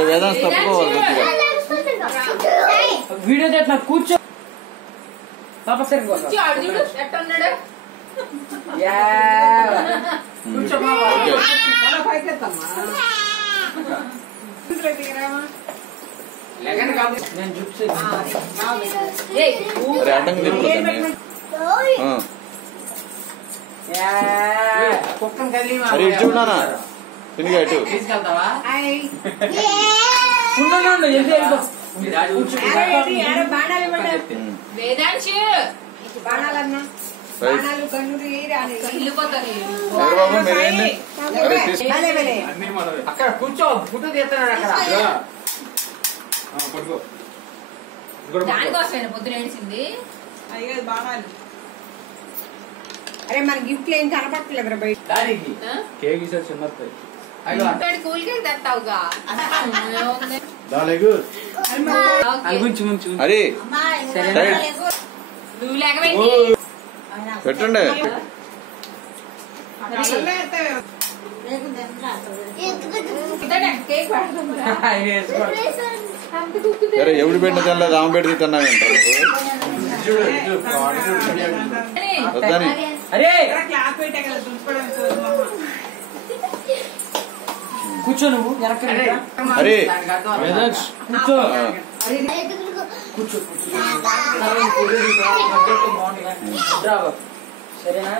Vedansh తప్పుకోవాలి video ఎట్లా కూర్చో పాప సరే చూడనా తిరిగి తీసుకెళ్తావా అక్కడ కూర్చో ఫుడ్ తీస్తున్నాడు అక్కడ దానికోసమే పొద్దున ఏడిచింది. అరే మన గిఫ్ట్లు ఏం కనపట్టలేదు బయట దానికి కేక్ ఇస్తారు చిన్న కూల్ కేక్ తెస్తావుగా అరే నువ్వు లేకపోయింది పెట్టండి కేక్ సరే ఎవడు పెట్టిన తినలేదు ఆమె పెడితే తిన్నావేంటారు అరే కూర్చో నువ్వు అరే కూర్చో సరేనా